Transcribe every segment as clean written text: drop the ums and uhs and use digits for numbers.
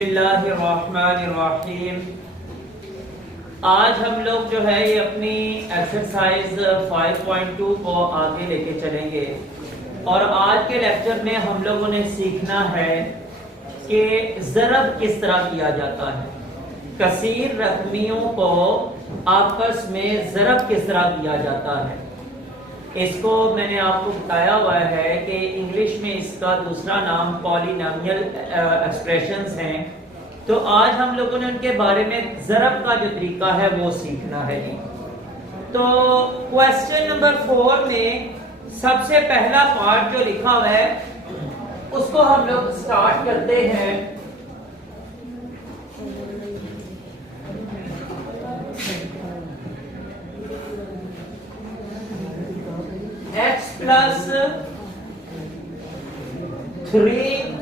बिस्मिल्लाहिर्रहमानिर्रहीम। आज हम लोग जो है ये अपनी एक्सरसाइज 5.2 को आगे लेके चलेंगे और आज के लेक्चर में हम लोगों ने सीखना है कि ज़रब किस तरह किया जाता है। कसीर रकमियों को आपस में ज़रब किस तरह किया जाता है, इसको मैंने आपको बताया हुआ है कि इंग्लिश में इसका दूसरा नाम पॉलिनोमियल एक्सप्रेशंस हैं। तो आज हम लोगों ने उनके बारे में ज़रब का जो तरीका है वो सीखना है जी। तो क्वेश्चन नंबर 4 में सबसे पहला पार्ट जो लिखा हुआ है उसको हम लोग स्टार्ट करते हैं। x प्लस 3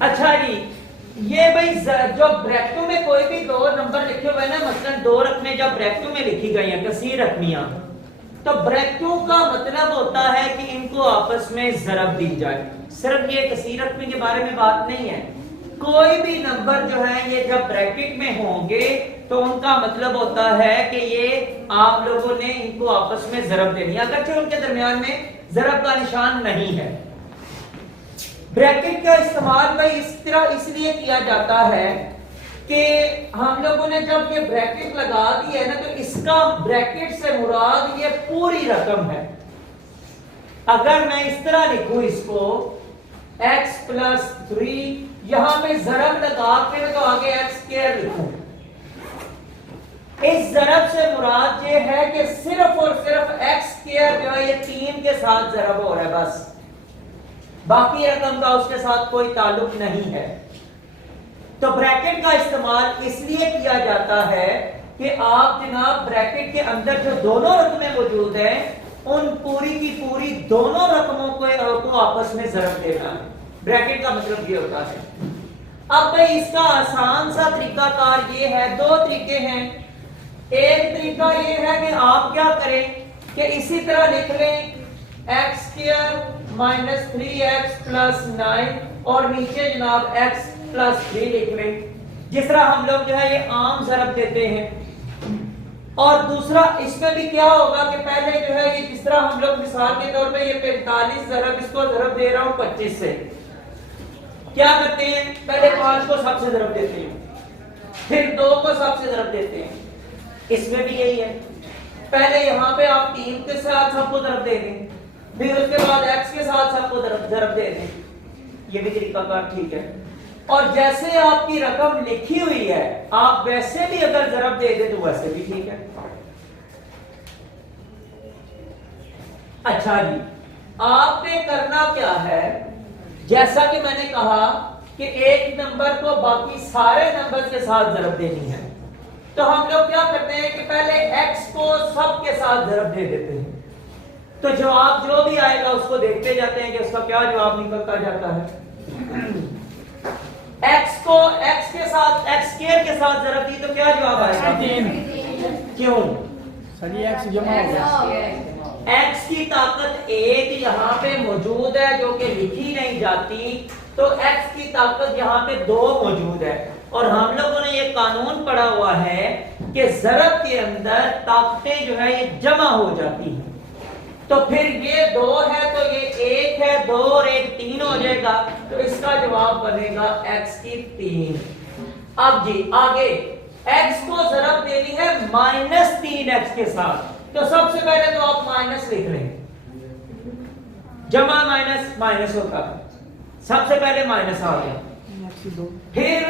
अच्छा जी, ये भाई जो ब्रैकेटों में कोई भी दो नंबर लिखे हुए हैं ना, मसलन दो रकमें जब ब्रैकेटों में लिखी गई हैं कसीर रकमियां, तो ब्रैकेटों का मतलब होता है कि इनको आपस में ज़रब दी जाए। सिर्फ ये कसीर रकमी के बारे में बात नहीं है, कोई भी नंबर जो है ये जब ब्रैकेट में होंगे तो उनका मतलब होता है कि ये आप लोगों ने इनको आपस में ज़रब देनी है, अगरचे उनके दरमियान में ज़रब का निशान नहीं है। ब्रैकेट का इस्तेमाल भाई इस तरह इसलिए किया जाता है कि हम लोगों ने जब ये ब्रैकेट लगा दी है ना, तो इसका ब्रैकेट से मुराद ये पूरी रकम है। अगर मैं इस तरह लिखूं इसको x प्लस 3, यहां पे ज़रब लगा के तो आगे x स्क्वायर लिखूं, इस ज़रब से मुराद ये है कि सिर्फ और सिर्फ x स्क्वायर जो है ये 3 के साथ ज़रब हो रहा है, बस बाकी रकम का उसके साथ कोई ताल्लुक नहीं है। तो ब्रैकेट का इस्तेमाल इसलिए किया जाता है कि आप जनाब ब्रैकेट के अंदर जो दोनों रकमें मौजूद हैं उन पूरी की पूरी दोनों रकमों को आपस में ज़रब देना है। ब्रैकेट का मतलब ये होता है। अब भाई इसका आसान सा तरीकाकार ये है, दो तरीके हैं। एक तरीका ये है कि आप क्या करें कि इसी तरह लिख लें x square minus 3x plus 9 और नीचे जनाब x प्लस 3 लिख लें, जिस तरह हम लोग जो है ये आम ज़रब देते हैं। और दूसरा इसमें भी क्या होगा कि पहले जो है ये जिस तरह हम लोग मिसाल के तौर पे ये 45 ज़रब, इसको ज़रब दे रहा हूं 25 से, क्या करते हैं पहले 5 को सबसे ज़रब देते हैं, फिर 2 को सबसे ज़रब देते हैं। इसमें भी यही है, पहले यहां पे आप 3 के साथ सबको ज़रब दे दें, फिर उसके बाद x के साथ सबको ज़रब दे दें, ये भी तरीकाकार ठीक है। और जैसे आपकी रकम लिखी हुई है आप वैसे भी अगर ज़रब दे दें तो वैसे भी ठीक है। अच्छा जी, आपने करना क्या है, जैसा कि मैंने कहा कि एक नंबर को बाकी सारे नंबर के साथ ज़रब देनी है, तो हम लोग क्या करते हैं कि पहले x को सब के साथ ज़रब दे देते हैं, तो जवाब जो भी आएगा उसको देखते जाते हैं कि उसका क्या जवाब निकलता जाता है। x को x के साथ x स्क्वायर के साथ ज़रब दी तो क्या जवाब आएगा? 3। क्यों? सर ये x जमा हो गया। x की ताकत 1 यहाँ पे मौजूद है जो कि लिखी नहीं जाती, तो x की ताकत यहाँ पे 2 मौजूद है। और हम लोगों ने ये कानून पढ़ा हुआ है कि ज़रब के अंदर ताकतें जो है ये जमा हो जाती हैं, तो फिर ये 2 है तो ये 1 है, 2 और 1 3 हो जाएगा, तो इसका जवाब बनेगा x की 3। अब जी आगे x को ज़रब देनी है माइनस 3x के साथ, तो सबसे पहले तो आप माइनस लिख लें, जमा माइनस माइनस होता है, सबसे पहले माइनस आ गया। फिर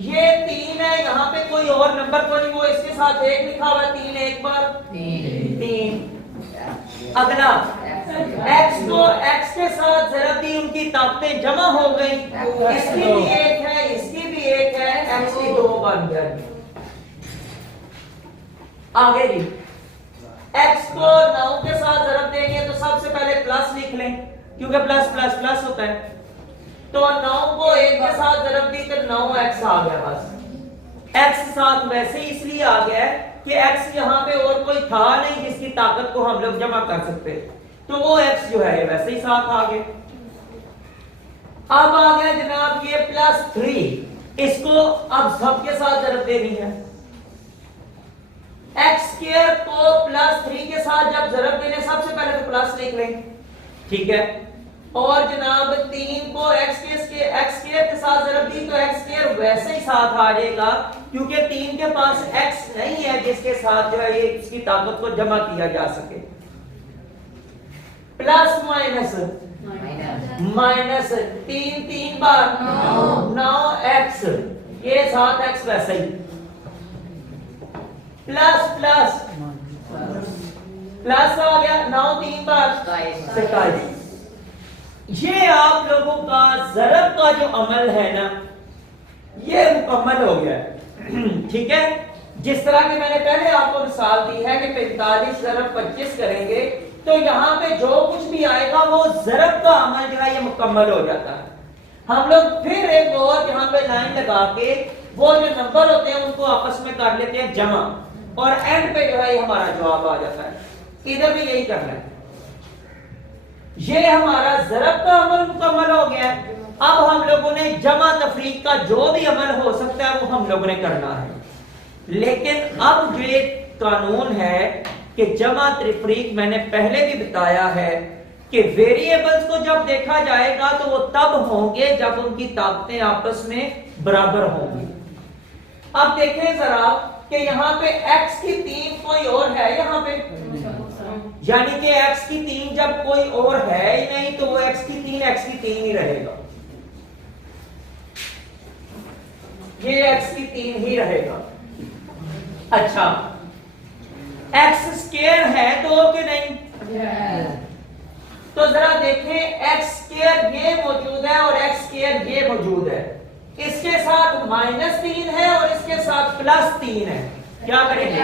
ये 3 है, यहाँ पे कोई और नंबर तो नहीं, वो इसके साथ 1 लिखा हुआ है, 3 एक बार 3। अगला x को x के साथ ज़रब दी, उनकी ताकतें जमा हो गई, इसकी भी 1 है, इसकी भी 1 है, x की 2 बन गई। आगे जी x को 9 के साथ ज़रब देंगे तो सबसे पहले प्लस लिख लें, क्योंकि प्लस प्लस प्लस होता है। तो 9 को 1 के साथ ज़रब दी तो 9x आ गया। बस x साथ वैसे ही इसलिए आ गया है कि x यहाँ पे और कोई था नहीं जिसकी ताकत को हम लोग जमा कर सकते, तो वो x जो है वैसे ही साथ आ गया। अब आ गया जनाब ये +3, इसको अब सबके साथ ज़रब देनी है। x² को +3 के साथ जब ज़रब देने सबसे पहले तो प्लस लिख लें, ठीक है। और जनाब 3 को x² के साथ ज़रब दी तो x² वैसे ही साथ आ जाएगा, क्योंकि 3 के पास x नहीं है जिसके साथ जो है ये इसकी ताकत को जमा किया जा सके। प्लस माइनस माइनस 3 बार 9x, ये 7x वैसे ही। प्लस प्लस प्लस आ गया 9 3 बार 27। ये आप लोगों का ज़रब का जो अमल है ना ये मुकम्मल हो गया है, ठीक है। जिस तरह की मैंने पहले आपको मिसाल दी है कि 45 ज़रब 25 करेंगे तो यहाँ पे जो कुछ भी आएगा वो ज़रब का अमल जो है ये मुकम्मल हो जाता है। हम लोग फिर एक और यहाँ पे लाइन लगा के वो जो नंबर होते हैं उनको आपस में कर लेते हैं जमा, और एंड पे जो है हमारा जवाब आ जाता है। इधर भी यही करना है। ये हमारा ज़रब का अमल मुकम्मल हो गया है। अब हम लोगों ने जमा तफरीक का जो भी अमल हो सकता है वो हम लोगों ने करना है। लेकिन अब जो कानून है कि जमा तफरीक मैंने पहले भी बताया है कि वेरिएबल्स को जब देखा जाएगा तो वो तब होंगे जब उनकी ताकतें आपस में बराबर होंगी। अब देखें जरा कि यहाँ पे x की 3 कोई और है यहाँ पे, यानी कि x की 3 जब कोई और है ही नहीं तो वो x की 3 ही रहेगा, ये x की 3 ही रहेगा। अच्छा x² है तो कि नहीं? तो जरा देखें x² ये मौजूद है और x² ये मौजूद है, इसके साथ -3 है और इसके साथ +3 है। क्या करेंगे?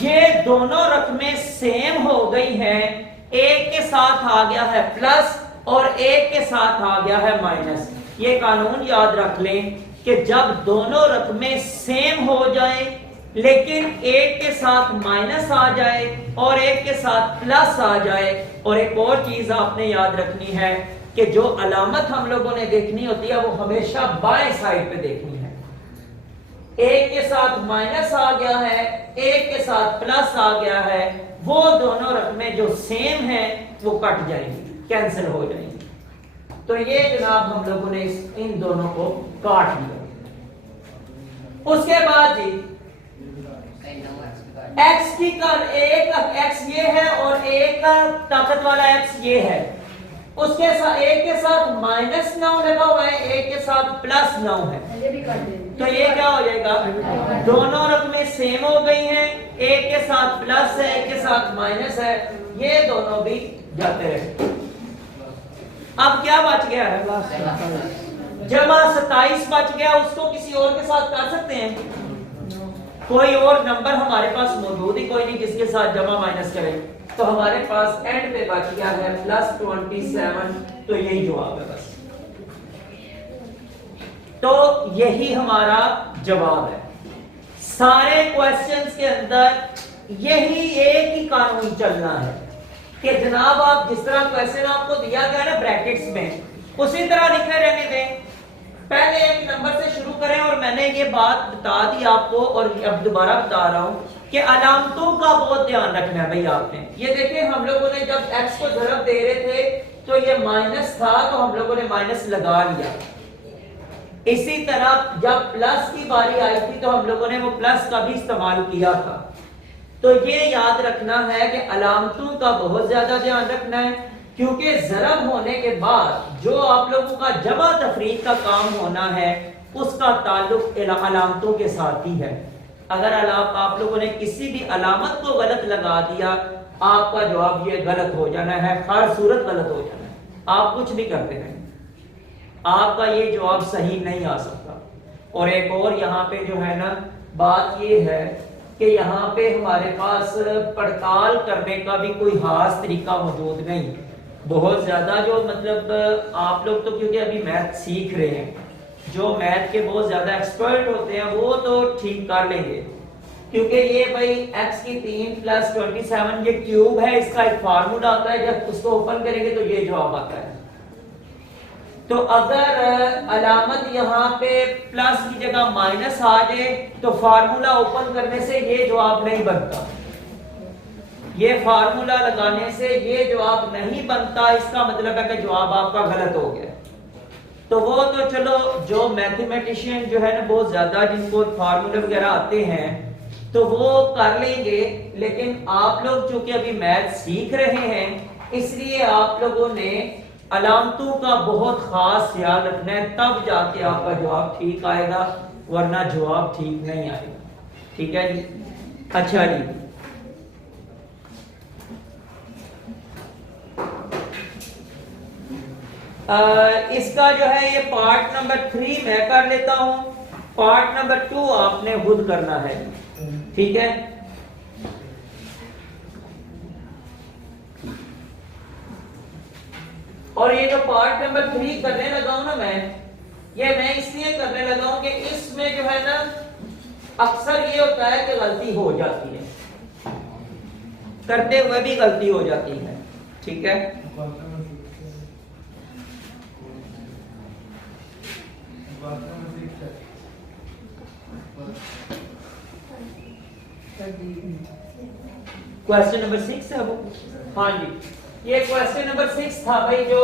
ये दोनों रकमें सेम हो गई हैं, एक के साथ आ गया है प्लस और एक के साथ आ गया है माइनस। ये कानून याद रख लें कि जब दोनों रकमें सेम हो जाए लेकिन एक के साथ माइनस आ जाए और एक के साथ प्लस आ जाए, और एक और चीज आपने याद रखनी है कि जो अलामत हम लोगों ने देखनी होती है वो हमेशा बाएं साइड पे देखनी है। एक के साथ माइनस आ गया है, एक के साथ प्लस आ गया है, वो दोनों रकमें जो सेम हैं वो कट जाएंगी, कैंसिल हो जाएंगी। तो ये जनाब हम लोगों ने इन दोनों को काट दिया। उसके बाद जी x की कर एक x ये है और एक ताकत वाला x ये है, उसके साथ एक के साथ -9 लगा हुआ है, एक के साथ +9 है, तो ये क्या हो जाएगा? दोनों रकमें सेम हो गई हैं, एक के साथ प्लस है एक के साथ माइनस है, ये दोनों भी जाते रहे। अब क्या बच गया है? जमा 27 बच गया, उसको किसी और के साथ कर सकते हैं? कोई और नंबर हमारे पास मौजूद ही कोई नहीं जिसके साथ जमा माइनस करें, तो हमारे पास एंड पे बच गया है +27, तो यही जवाब है बस। तो यही हमारा जवाब है। सारे क्वेश्चंस के अंदर यही एक ही कानून चलना है कि जनाब आप जिस तरह क्वेश्चन आपको दिया गया ना ब्रैकेट्स में, उसी तरह लिखे रहने दें। पहले एक नंबर से शुरू करें, और मैंने ये बात बता दी आपको और अब दोबारा बता रहा हूं कि अलामतों का बहुत ध्यान रखना है भाई आपने। ये देखिए हम लोगों ने जब x को ज़रब दे रहे थे तो ये माइनस था तो हम लोगों ने माइनस लगा लिया। इसी तरह जब प्लस की बारी आई थी तो हम लोगों ने वो प्लस का भी इस्तेमाल किया था। तो ये याद रखना है कि अलामतों का बहुत ज्यादा ध्यान रखना है, क्योंकि ज़रब होने के बाद जो आप लोगों का जमा तफरीक का काम होना है उसका ताल्लुक अलामतों के साथ ही है। अगर आप लोगों ने किसी भी अलामत को गलत लगा दिया, आपका जवाब ये गलत हो जाना है, हर सूरत गलत हो जाना है। आप कुछ भी करते हैं, आपका ये जवाब सही नहीं आ सकता। और एक और यहाँ पे जो है ना बात ये है कि यहाँ पे हमारे पास पड़ताल करने का भी कोई खास तरीका मौजूद नहीं। बहुत ज़्यादा जो मतलब आप लोग तो क्योंकि अभी मैथ सीख रहे हैं, जो मैथ के बहुत ज़्यादा एक्सपर्ट होते हैं वो तो ठीक कर लेंगे, क्योंकि ये भाई x की 3 + 27 ये क्यूब है, इसका एक फार्मूला आता है, जब उसको ओपन करेंगे तो ये जवाब आता है। तो अगर अलामत यहाँ पे प्लस की जगह माइनस आ जाए तो फार्मूला ओपन करने से ये जवाब नहीं बनता, ये फार्मूला लगाने से ये जवाब नहीं बनता, इसका मतलब है कि जवाब आपका गलत हो गया। तो वो तो चलो जो मैथमेटिशियन जो है ना बहुत ज्यादा जिनको फार्मूले वगैरह आते हैं तो वो कर लेंगे, लेकिन आप लोग चूंकि अभी मैथ सीख रहे हैं इसलिए आप लोगों ने अलामतों का बहुत खास ख्याल रखना है, तब जाके आपका जवाब ठीक आएगा, वरना जवाब ठीक नहीं आएगा। ठीक है जी। अच्छा जी, इसका जो है ये पार्ट नंबर 3 मैं कर लेता हूं, पार्ट नंबर 2 आपने खुद करना है। ठीक है, और ये जो पार्ट नंबर 3 करने लगा हूं ना मैं इसलिए करने लगा हूं कि इसमें जो है ना अक्सर ये होता है कि गलती हो जाती है, करते हुए भी गलती हो जाती है। ठीक है, क्वेश्चन नंबर 6 है वो। हाँ जी, ये क्वेश्चन नंबर 6 था भाई, जो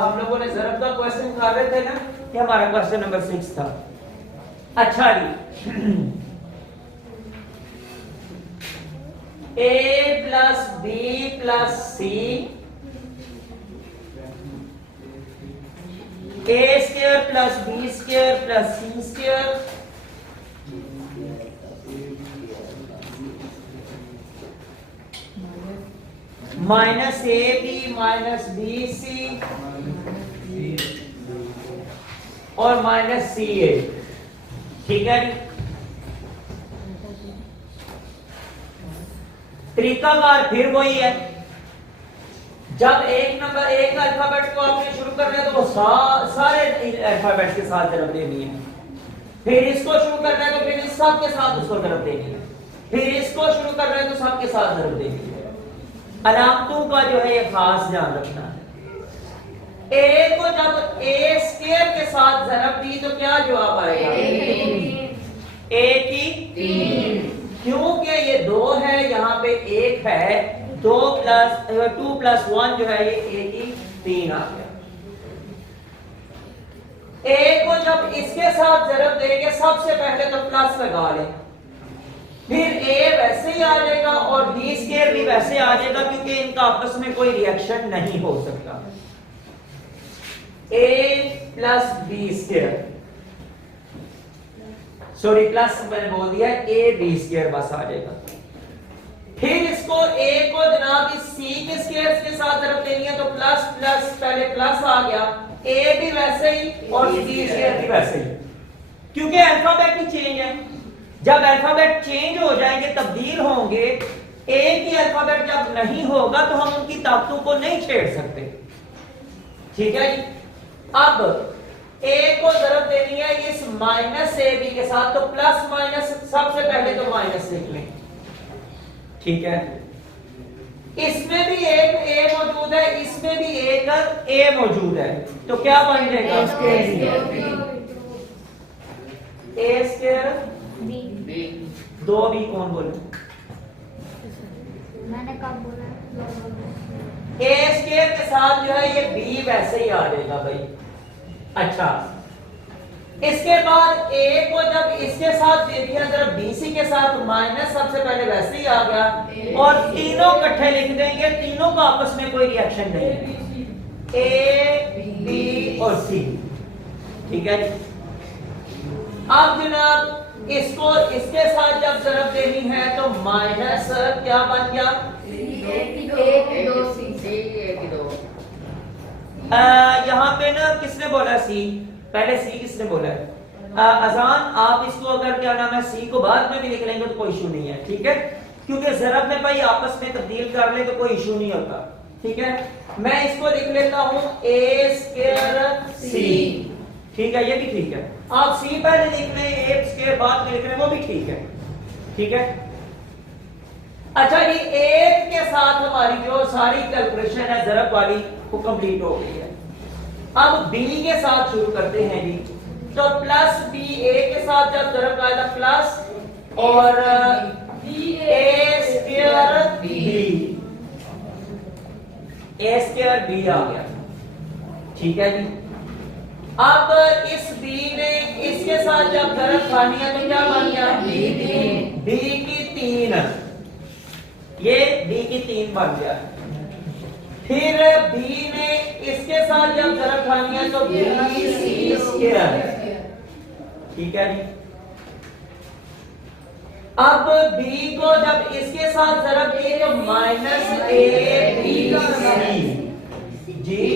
हम लोगों ने ज़रब का क्वेश्चन कर रहे थे ना, ये हमारा क्वेश्चन नंबर 6 था। अच्छा जी, a + b + c a² + b² + c² -ab - bc और -ca। ठीक है जी, तरीकाकार फिर वही है, जब एक अल्फाबेट को आपने शुरू करना है तो वो सारे अल्फाबेट के साथ ज़रब देनी है, फिर इसको शुरू करना है तो फिर इस सब के साथ उसको ज़रब देनी है, फिर इसको शुरू करना है तो सबके साथ ज़रब देनी है। अलामतों का जो है ये खास ध्यान रखना है। a को जब a² के साथ ज़रब दी तो क्या जवाब आएगा? a की 3, क्योंकि ये 2 है, यहाँ पे 1 है, 2 + 1 जो है ये a की 3 आ गया। a को जब इसके साथ ज़रब देंगे सबसे पहले तो प्लस लगा लें, फिर a वैसे ही आ जाएगा और b² भी वैसे आ जाएगा, क्योंकि इनका आपस में कोई रिएक्शन नहीं हो सकता। a + b², सॉरी प्लस मैंने बोल दिया, a b² बस आ जाएगा। फिर इसको a को जनाब इस c के स्क्वायर के साथ ज़रब देनी है तो प्लस प्लस पहले प्लस आ गया, a भी वैसे ही और b² भी वैसे ही, क्योंकि अल्फाबेट ही चेंज है। जब अल्फाबेट चेंज हो जाएंगे, तब्दील होंगे, एक ही अल्फाबेट जब नहीं होगा तो हम उनकी ताकतों को नहीं छेड़ सकते। ठीक है जी, अब a को ज़रब देनी है इस -ab के साथ, तो प्लस माइनस सबसे पहले तो माइनस लिख लें। ठीक है, इसमें भी एक a मौजूद है, इसमें भी एक a मौजूद है, तो क्या बन जाएगा? a² बी 2 भी कौन बोले? मैंने कब बोला? a² के साथ जो है ये b वैसे ही आ जाएगा भाई। अच्छा, इसके बाद a को जब इसके साथ दे दिया जरा bc के साथ माइनस सबसे पहले वैसे ही आ गया, और तीनों इकट्ठे लिख देंगे, तीनों का आपस में कोई रिएक्शन नहीं है, a b और c। ठीक है, अब जनाब इसको इसके साथ जब ज़रब देनी है तो माइनस क्या बन गया? 1 2 यहाँ पे ना किसने बोला सी? पहले सी किसने बोला है? अजान आप इसको अगर क्या नाम है सी को बाद में भी लिख लेंगे तो कोई इशू नहीं है, ठीक है, क्योंकि ज़रब में भाई आपस में तब्दील कर ले तो कोई इशू नहीं होता, ठीक है। मैं इसको लिख लेता हूं a स्क्वायर c, ठीक है, ये भी ठीक है। आप c पहले लिख लें, a स्क्वायर बाद में लिख लें, वो भी ठीक है, ठीक है। अच्छा ये एक के साथ हमारी जो सारी कैलकुलेशन है ज़रब वाली वो कंप्लीट हो गई है। अब b के साथ शुरू करते हैं जी। तो प्लस b a के साथ जब ज़रब का आएगा प्लस और a स्क्वायर b आ गया, ठीक है जी। अब इस b ने इसके साथ जब ज़रब खानी है तो क्या बन गया b की 3, ये b की 3 बन गया। फिर b ने इसके साथ जब ज़रब खानी है तो b c स्क्वायर, ठीक है जी। अब b को जब इसके साथ ज़रब दिए तो माइनस a b c जी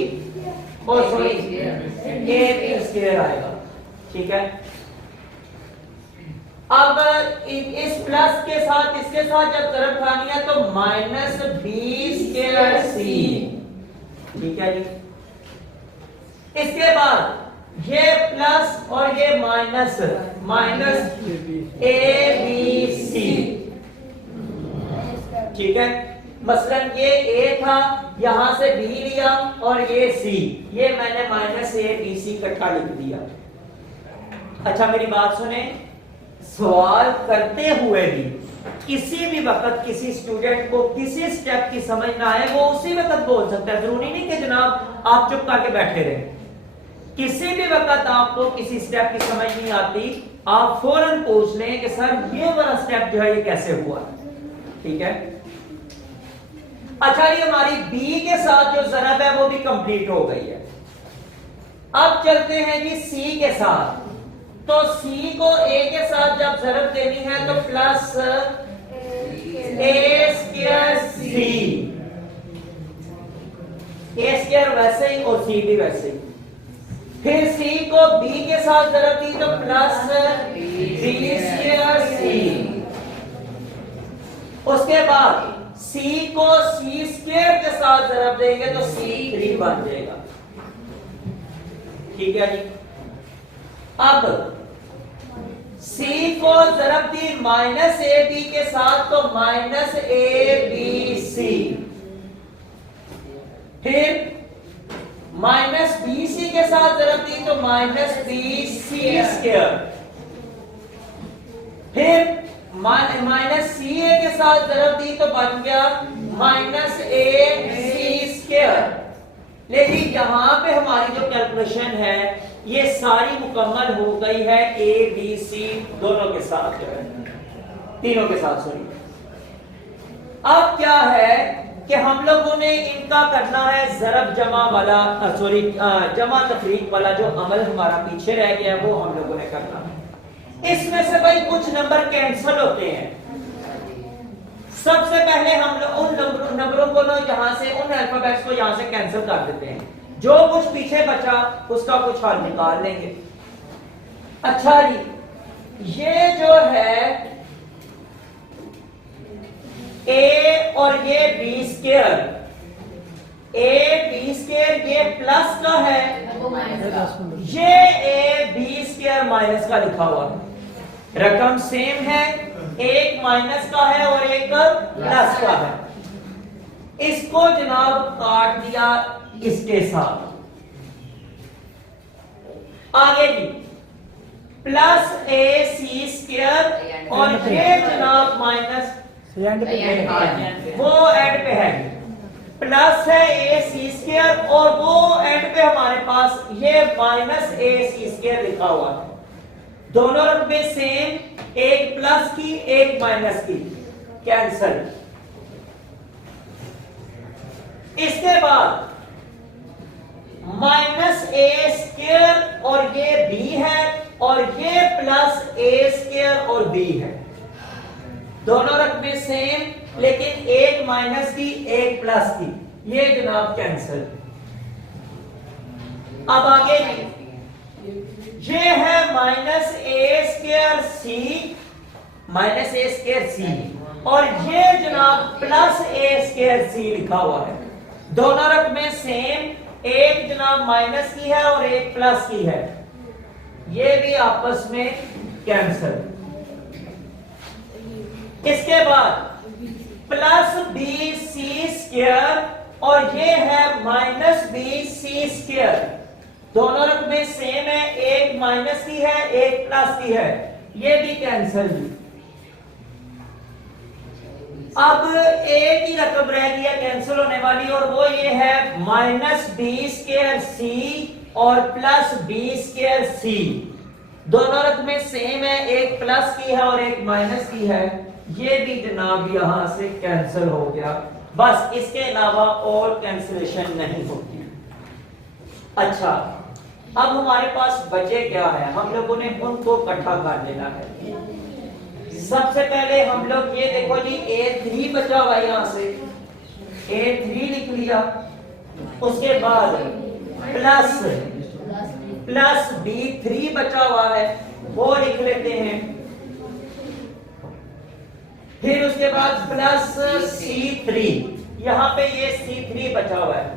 और सॉरी a b स्क्वायर आएगा, ठीक है। अब इस प्लस के साथ इसके साथ जब ज़रब खानी है तो माइनस b स्क्वायर c, ठीक है जी। इसके बाद ये प्लस और ये minus minus a b c, ठीक है। मसलन ये a था, यहां से b लिया और ये c, ये मैंने माइनस a b c इकट्ठा लिख दिया। अच्छा मेरी बात सुने, सवाल करते हुए भी किसी भी वक्त किसी स्टूडेंट को किसी स्टेप की समझ ना आए वो उसी वक्त बोल सकता है, जरूरी नहीं कि जनाब आप चुप करके बैठे रहे। किसी भी वक्त आपको किसी स्टेप की समझ नहीं आती, आप फौरन पूछ लें कि सर ये वाला स्टेप जो है ये कैसे हुआ, ठीक है। अच्छा ये हमारी b के साथ जो ज़रब है वो भी कंप्लीट हो गई है। अब चलते हैं जी c के साथ। तो c को a के साथ जब ज़रब देनी है तो plus a square c, a square वैसे ही और c भी वैसे ही। फिर c को b के साथ ज़रब दी तो प्लस b स्क्वायर c। उसके बाद c को c स्क्वायर के साथ ज़रब देंगे तो c3 बन जाएगा, ठीक है जी। अब c को ज़रब दी माइनस ए बी के साथ तो माइनस ए बी सी, फिर माइनस बी सी के साथ ज़रब दी तो माइनस बी सी स्क्वायर, फिर माइनस सी ए के साथ ज़रब दी तो बन गया माइनस ए सी स्क्वायर। लेकिन यहां पे हमारी जो कैलकुलेशन है ये सारी मुकम्मल हो गई है ए बी सी दोनों के साथ, तीनों के साथ सॉरी। अब क्या है कि हम लोगों ने इनका करना है ज़रब जमा वाला, सॉरी जमा तफरीक वाला जो अमल हमारा पीछे रह गया वो हम लोगों ने करना है। इसमें से भाई कुछ नंबर कैंसिल होते हैं। सबसे पहले हम लोग उन नंबरों को ना यहां से उन अल्फाबेट्स को यहां से कैंसिल कर देते हैं, जो कुछ पीछे बचा उसका कुछ हल निकाल लेंगे। अच्छा जी ये जो है a और ये b square, a b square ये प्लस का है, ये a b स्क्वायर माइनस का लिखा हुआ है। रकम सेम है, एक माइनस का है और एक प्लस का है। इसको जनाब काट दिया इसके साथ। आगे जी प्लस ए सी स्क्वायर और ये जनाब माइनस वो एंड पे है, प्लस है ए सी स्क्वायर और वो एंड पे हमारे पास ये माइनस ए सी स्क्वायर लिखा हुआ है। दोनों रकबे सेम, एक प्लस की एक माइनस की, कैंसल। इसके बाद माइनस ए स्क्वायर और ये बी है और ये प्लस ए स्क्वायर और बी है। दोनों रकबे सेम लेकिन एक माइनस की एक प्लस की, ये जनाब कैंसल। अब आगे ये है माइनस ए स्क्वायर सी और ये जनाब प्लस ए स्क्वायर सी लिखा हुआ है। दोनों रकमें सेम, एक जनाब माइनस की है और एक प्लस की है, ये भी आपस में कैंसिल। इसके बाद प्लस बी सी स्क्वायर और ये है माइनस बी सी स्क्वायर, दोनों रकमें सेम है, एक माइनस की है एक प्लस की है, ये भी कैंसिल। अब एक ही रकम रह गई है कैंसिल होने वाली और वो ये है माइनस बी स्क्वायर सी और प्लस बी स्क्वायर सी, दोनों रकमें सेम है, एक प्लस की है और एक माइनस की है, ये भी जनाब यहां से कैंसिल हो गया। बस इसके अलावा और कैंसिलेशन नहीं होती। अच्छा, अब हमारे पास बचे क्या है, हम लोगों ने उनको इकट्ठा कर लेना है। सबसे पहले हम लोग ये देखो जी A3 बचा हुआ है, यहां से A3 लिख लिया, उसके बाद प्लस B3 बचा हुआ है वो लिख लेते हैं, फिर उसके बाद प्लस C3, यहां पे ये C3 बचा हुआ है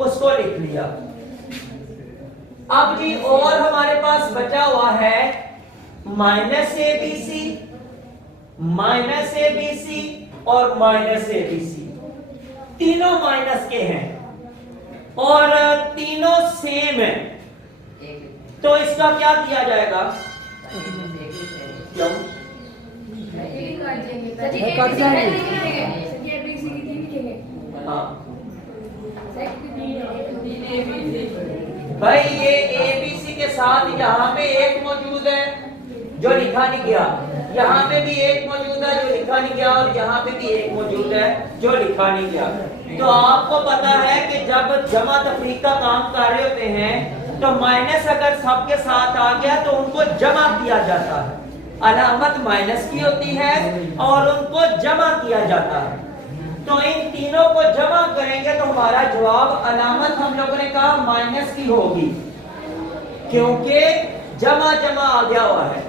उसको लिख लिया। अब जी और हमारे पास बचा हुआ है माइनस ABC और माइनस ABC, तीनों माइनस के हैं और तीनों सेम है, तो इसका क्या किया जाएगा? क्यों? हाँ भाई, ये ABC के साथ यहाँ पे एक मौजूद है जो लिखा नहीं गया, यहाँ पे भी एक मौजूद है जो लिखा नहीं गया और यहाँ पे भी एक मौजूद है जो लिखा नहीं गया। तो आपको पता है कि जब जमा तफरीक का काम कर रहे होते हैं तो माइनस अगर सबके साथ आ गया तो उनको जमा किया जाता है, अलामत माइनस की होती है और उनको जमा किया जाता है। तो इन तीनों को जमा करेंगे तो हमारा जवाब अलामत हम लोगों ने कहा माइनस की होगी, क्योंकि जमा आ गया हुआ है।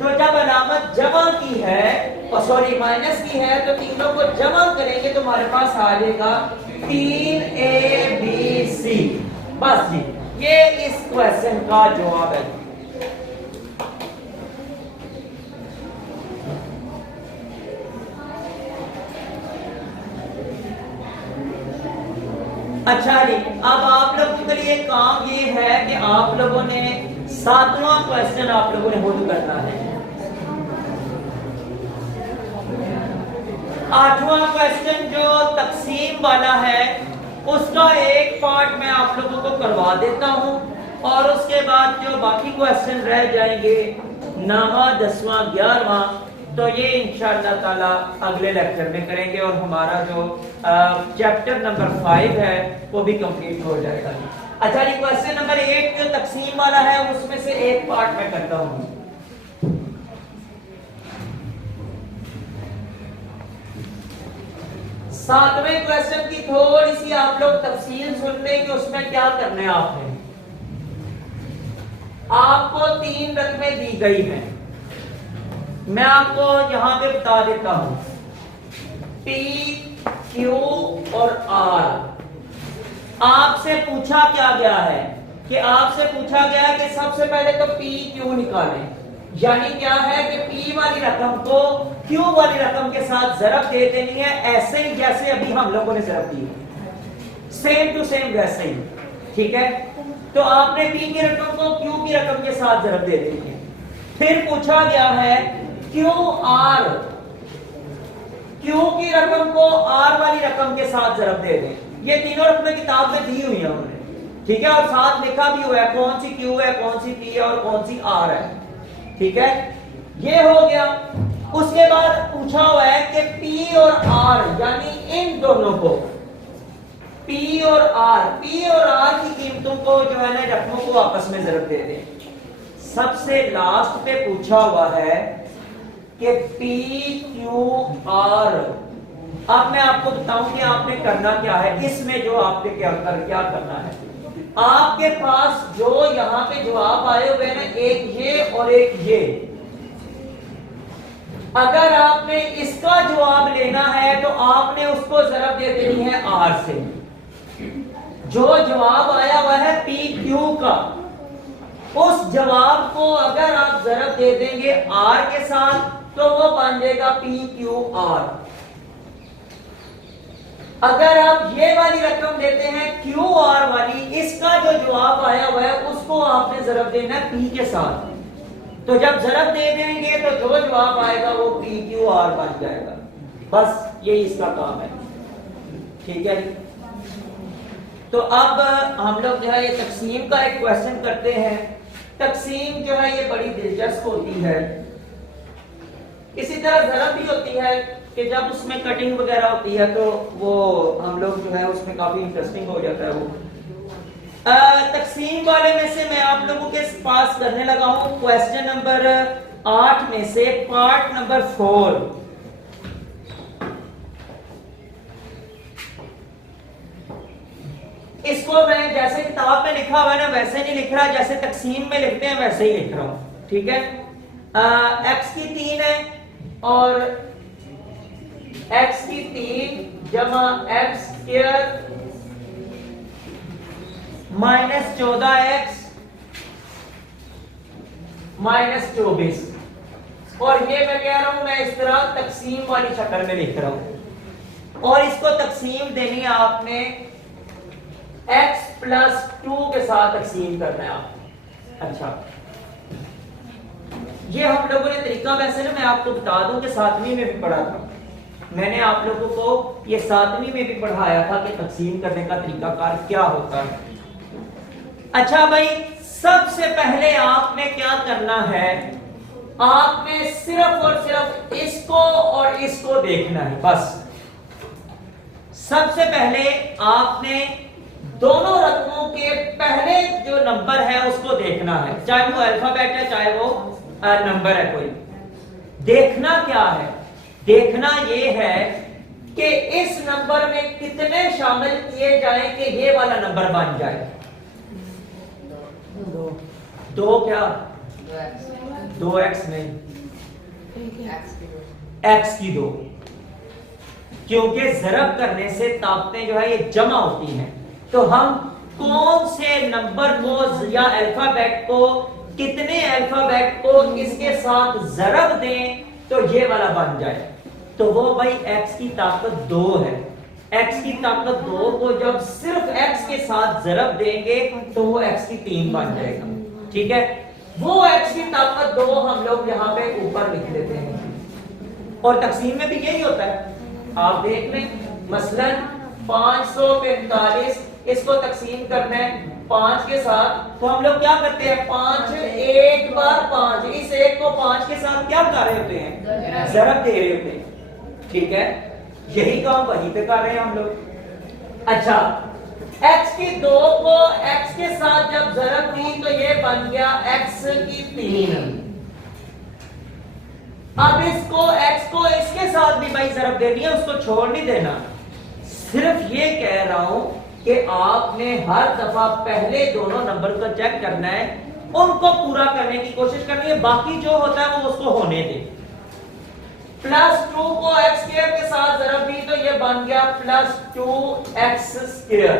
तो जब अलामत जमा की है और सॉरी माइनस की है तो तीनों को जमा करेंगे तो हमारे पास आ जाएगा 3ABC। बस जी, ये इस क्वेश्चन का जवाब है। अच्छा जी, अब आप लोगों के लिए काम ये है कि आप लोगों ने 7वां क्वेश्चन आप लोगों ने खुद करना है। 8वां क्वेश्चन जो तकसीम वाला है उसका एक पार्ट मैं आप लोगों को करवा देता हूं और उसके बाद जो बाकी क्वेश्चन रह जाएंगे 9वां 10वां 11वां तो ये इंशाअल्लाह ताला अगले लेक्चर में करेंगे और हमारा जो चैप्टर नंबर 5 है वो भी कंप्लीट हो जाएगा। अच्छा जी, क्वेश्चन नंबर 8 जो तकसीम वाला है उसमें से एक पार्ट मैं करता हूं। सातवें क्वेश्चन की थोड़ी सी आप लोग तफसील सुन लें कि उसमें क्या करना है। आपको 3 रकमें दी गई हैं, मैं आपको यहां पे बता देता हूं P, Q और R। आपसे पूछा क्या गया है कि आपसे पूछा गया है कि सबसे पहले तो P Q निकालें, यानी क्या है कि P वाली रकम को Q वाली रकम के साथ ज़रब दे देनी है, ऐसे ही जैसे अभी हम लोगों ने ज़रब दी, सेम टू सेम वैसे ही, ठीक है। तो आपने P की रकम को Q की रकम के साथ ज़रब दे देनी है। फिर पूछा गया है Q की रकम को R वाली रकम के साथ ज़रब दे दें। ये तीनों रकमें किताब में दी हुई है उन्होंने, ठीक है, और साथ लिखा भी हुआ है कौन सी Q है, कौन सी P है और कौन सी R है, ठीक है। ये हो गया। उसके बाद पूछा हुआ है कि P और R यानी इन दोनों को P और R की कीमतों को जो है ना रकमों को आपस में ज़रब दे दें। सबसे लास्ट पे पूछा हुआ है कि P Q R। अब मैं आपको बताऊं कि आपने करना क्या है इसमें, जो आपने क्या करना है। आपके पास जो यहां पे जवाब आए हुए ना, एक ये और एक ये, अगर आपने इसका जवाब लेना है तो आपने उसको ज़रब दे देनी है R से। जो जवाब आया हुआ है PQ का, उस जवाब को अगर आप ज़रब दे देंगे R के साथ तो वो बन जाएगा PQR। अगर आप ये वाली रकम देते हैं QR वाली, इसका जो जवाब आया हुआ है उसको आपने ज़रब देना है P के साथ। तो जब ज़रब दे देंगे तो जो जवाब आएगा वो PQR बन जाएगा। बस यही इसका काम है, ठीक है। तो अब हम लोग जो है ये तकसीम का एक क्वेश्चन करते हैं। तकसीम जो है ये बड़ी दिलचस्प होती है। इसी तरह ज़रब भी होती है कि जब उसमें कटिंग वगैरह होती है तो वो हम लोग जो है उसमें काफी इंटरेस्टिंग हो जाता है वो। तकसीम वाले में से मैं आप लोगों के पास करने लगा हूं क्वेश्चन नंबर 8 में से पार्ट नंबर 4। इसको मैं जैसे किताब में लिखा हुआ है ना वैसे नहीं लिख रहा, जैसे तकसीम में लिखते हैं वैसे ही लिख रहा हूं, ठीक है। x की 3 है और x की 3 जमा x square minus 14x minus 24, और ये मैं कह रहा हूं मैं इस तरह तकसीम वाली शक्ल में लिख रहा हूं। और इसको तकसीम देनी है आपने x प्लस 2 के साथ तकसीम करना है आपको। अच्छा, ये हम लोगों ने तरीका, वैसे ना मैं आपको बता दूं कि 7वीं में भी पढ़ा था मैंने, आप लोगों को ये 7वीं में भी पढ़ाया था कि तकसीम करने का तरीकाकार क्या होता है। अच्छा भाई, सबसे पहले आपने क्या करना है, आपने सिर्फ और सिर्फ इसको और इसको देखना है बस। सबसे पहले आपने दोनों रकमों के पहले जो नंबर है उसको देखना है, चाहे वो अल्फाबेट है चाहे वो नंबर है कोई। देखना क्या है, देखना ये है कि इस नंबर में कितने शामिल किए जाएं कि ये वाला नंबर बन जाए। दो क्या, 2x नहीं, x की 2, क्योंकि ज़रब करने से ताकतें जो है ये जमा होती हैं। तो हम कौन से नंबर को या अल्फाबेट को, कितने अल्फाबेट को इसके साथ ज़रब दें तो ये वाला बन जाए। तो वो भाई x की ताकत 2 है। x की ताकत 2 को जब सिर्फ x के साथ ज़रब देंगे तो वो x की 3 बन जाएगा, ठीक है। वो x की ताकत 2 हम लोग यहाँ पे ऊपर लिख देते हैं। और तकसीम में भी यही होता है, आप देख लें मसलन 545 इसको तकसीम करना है 5 के साथ, तो हम लोग क्या करते हैं, 5 एक बार 5, इस एक को 5 के साथ क्या कर रहे होते हैं, ज़रब दे रहे होते हैं, ठीक है। यही काम वहीं पे कर रहे हैं हम लोग। अच्छा, x की 2 को x के साथ जब ज़रब दी तो ये बन गया x की 3। अब इसको x को इसके साथ भी भाई ज़रब देनी है, उसको छोड़ नहीं देना। सिर्फ ये कह रहा हूं कि आपने हर दफा पहले दोनों नंबर को चेक करना है, उनको पूरा करने की कोशिश करनी है, बाकी जो होता है वो उसको होने दे। प्लस 2 को x स्क्वायर के साथ ज़रब दी तो ये बन गया प्लस 2x स्क्वायर।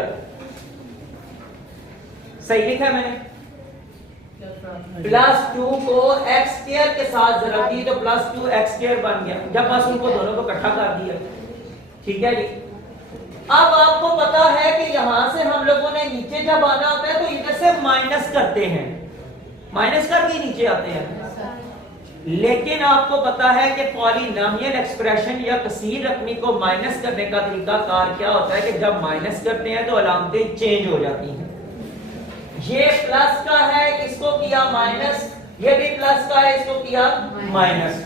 सही लिखा मैंने, प्लस 2 को x स्क्वायर के साथ ज़रब दी तो प्लस 2x स्क्वायर बन गया। जब बस उनको दोनों को इकट्ठा कर दिया, ठीक है जी। अब आपको पता है कि यहां से हम लोगों ने नीचे जब आना होता है तो इधर से माइनस करते हैं, माइनस करके नीचे आते हैं। लेकिन आपको पता है कि पॉलिनोमियल एक्सप्रेशन या कसीर रकमी को माइनस करने का तरीका कार क्या होता है कि जब माइनस करते हैं तो अलामतें चेंज हो जाती हैं। ये प्लस का है, इसको किया माइनस, ये भी प्लस का है, इसको किया माइनस।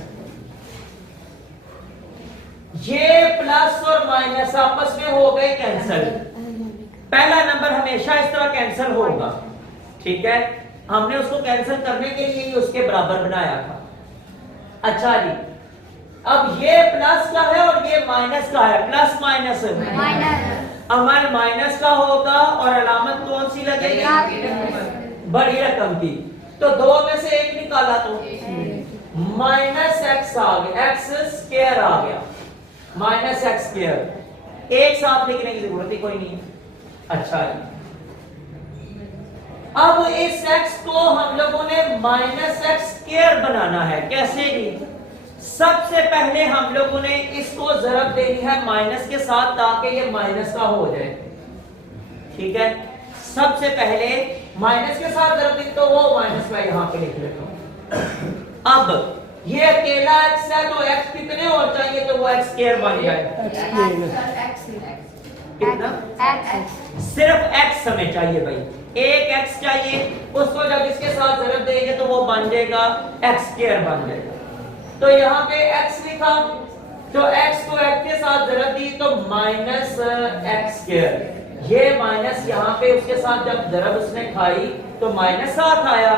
ये प्लस और माइनस आपस में हो गए कैंसिल। पहला नंबर हमेशा इस तरह कैंसिल होगा, ठीक है। हमने उसको कैंसिल करने के लिए ही उसके बराबर बनाया था। अच्छा जी, अब ये प्लस का है और ये माइनस का है, प्लस माइनस अमल माइनस का होगा और अलामत कौन सी लगेगी? बड़ी रकम की। तो दो में से एक निकाला तो माइनस एक्स आ गया, एक्स स्क्वायर आ गया, माइनस एक्स स्क्वायर। एक साथ लिखने की जरूरत ही कोई नहीं। अच्छा, अब इस x को हम लोगों ने माइनस एक्स स्क्वायर बनाना है। कैसे जी? सबसे पहले हम लोगों ने इसको जरब देनी है माइनस के साथ ताकि ये माइनस का हो जाए। ठीक है, सबसे पहले माइनस के साथ जरब दी तो वो माइनस का यहां पे लिख लेता हूं। अब ये अकेला x है तो x कितने और चाहिए तो वो x स्क्वायर बन जाए। कितना? सिर्फ x हमें चाहिए भाई, एक x चाहिए, उसको जब इसके साथ जरब देंगे तो वो बन जाएगा x स्क्वायर बन जाएगा। तो यहाँ पे x लिखा, तो x को x के साथ जरब दी तो माइनस एक्स स्क्वायर। ये माइनस यहाँ पे उसके साथ जब जरब उसने खाई तो माइनस साथ आया,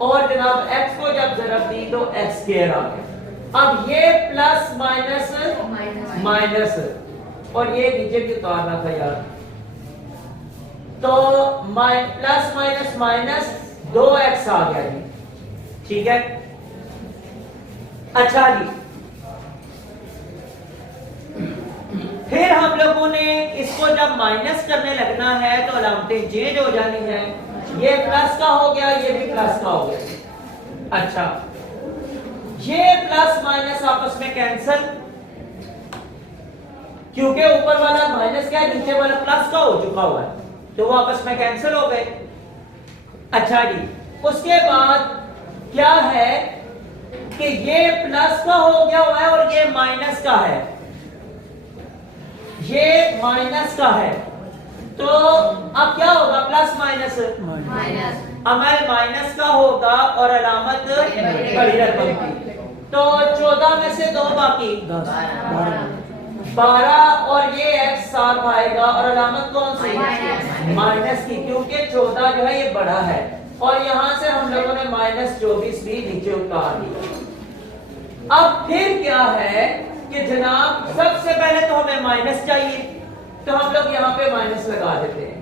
और जनाब x को जब जरब दी तो x स्क्वायर आ गया। अब ये प्लस माइनस माइनस, और ये नीचे भी उतारना था यार, तो प्लस माइनस माइनस 2x आ गया जी। ठीक है, अच्छा जी, फिर हम लोगों ने इसको जब माइनस करने लगना है तो अलामतें चेंज हो जानी है। ये प्लस का हो गया, ये भी प्लस का हो गया। अच्छा, ये प्लस माइनस आपस में कैंसिल, क्योंकि ऊपर वाला माइनस क्या है, नीचे वाला प्लस का हो चुका हुआ है, तो वो आपस में कैंसिल हो गए। अच्छा जी, उसके बाद क्या है कि ये प्लस का हो गया हुआ है और ये माइनस का है, ये माइनस का है, तो अब क्या होगा? प्लस माइनस माइनस, अमल माइनस का होगा और अलामत बड़ी रकम की। तो 14 में से 2 बाकी 12, और ये x साथ आएगा और अलामत कौन सी? माइनस की, क्योंकि 14 जो है ये बड़ा है, और यहां से हम लोगों ने माइनस 24 भी नीचे उतार दिया। अब फिर क्या है कि जनाब सबसे पहले तो हमें माइनस चाहिए, तो हम लोग यहां पे माइनस लगा देते हैं।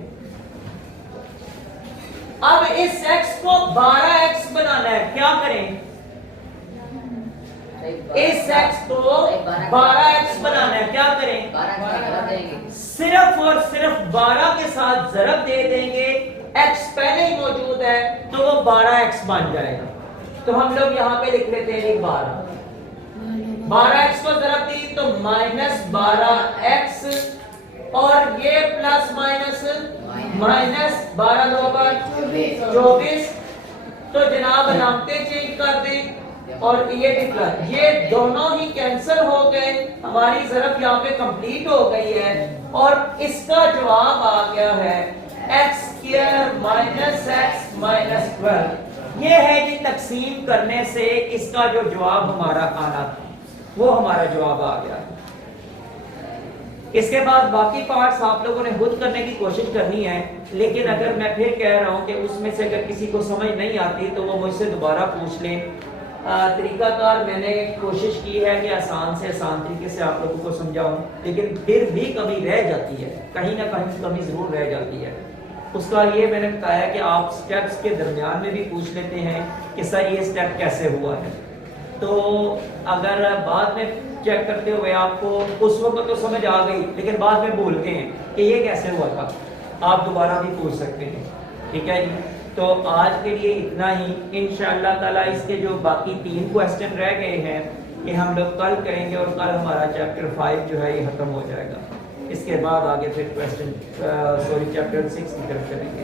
अब इस x को 12x बनाना है, क्या करें? इस x को 12x बनाना है, क्या करें? सिर्फ और सिर्फ 12 के साथ जरब दे देंगे, x पहले ही मौजूद है तो वो 12x बन जाएगा। तो हम लोग यहाँ पे लिख लेते हैं 12x को जरब दी तो माइनस 12x, और ये प्लस माइनस माइनस 12 2 पर 24। तो जनाब अलामतें चेंज कर दें, और ये भी प्लस, ये दोनों ही कैंसिल हो गए, हमारी जरब यहाँ पे कंप्लीट हो गई है, और इसका जवाब आ गया है x square minus x minus 12। ये है जी तकसीम करने से इसका जो जवाब हमारा आना था वो हमारा जवाब आ गया। इसके बाद बाकी पार्ट्स आप लोगों ने खुद करने की कोशिश करनी है, लेकिन अगर मैं फिर कह रहा हूं कि उसमें से अगर किसी को समझ नहीं आती तो वो मुझसे दोबारा पूछ लें। तरीकाकार मैंने कोशिश की है कि आसान से आसान तरीके से आप लोगों को समझाऊं, लेकिन फिर भी कमी रह जाती है, कहीं ना कहीं कमी जरूर रह जाती है। उसका ये मैंने बताया कि आप स्टेप्स के दरमियान में भी पूछ लेते हैं कि सर ये स्टेप कैसे हुआ है, तो अगर बाद में चेक करते हुए आपको उस वक्त तो समझ आ गई लेकिन बाद में भूल गए हैं कि ये कैसे हुआ था, आप दोबारा भी पूछ सकते हैं। ठीक है जी, तो आज के लिए इतना ही। इंशाअल्लाह ताला इसके जो बाकी 3 क्वेश्चन रह गए हैं ये हम लोग कल करेंगे, और कल हमारा चैप्टर 5 जो है ये खत्म हो जाएगा। इसके बाद आगे फिर चैप्टर 6 की तरफ चलेंगे।